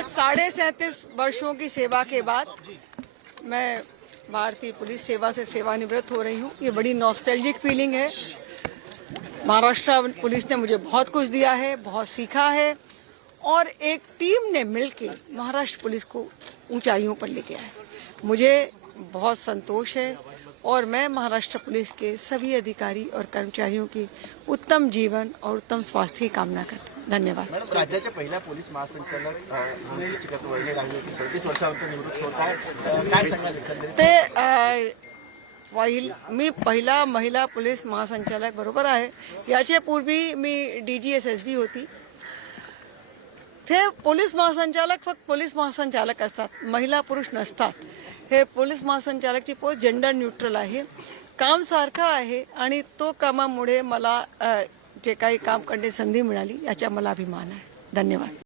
आज साढ़े सैंतीस वर्षों की सेवा के बाद मैं भारतीय पुलिस सेवा से सेवानिवृत्त हो रही हूँ। ये बड़ी नॉस्टैल्जिक फीलिंग है। महाराष्ट्र पुलिस ने मुझे बहुत कुछ दिया है, बहुत सीखा है और एक टीम ने मिलके महाराष्ट्र पुलिस को ऊंचाइयों पर लेके है मुझे बहुत संतोष है और मैं महाराष्ट्र पुलिस के सभी अधिकारी और कर्मचारियों की उत्तम जीवन और उत्तम स्वास्थ्य की कामना करता हूँ। धन्यवाद. मॅडम राज्याच्या पहिल्या पोलीस महासंचालक अ, म्हणून चिकत वगैरे लागली होती. सदतीस वर्षानंतर निवृत्त होत आहे. अ, काय सांगाल एकंदरीत? ते अ, पहिल मी पहिला महिला पोलीस महासंचालक बरोबर आहे. याच्या पूर्वी मी D G S S B होती. ते पोलीस महासंचालक फक्त पोलीस महासंचालक असतात. महिला पुरुष नसतात. हे पोलीस महासंचालकची पोस्ट जेंडर न्यूट्रल आहे. काम सारखं आहे आणि तो कामामुळे मला अ, जे काही काम करण्याची संधी मिळाली याचा मला अभिमान आहे. धन्यवाद.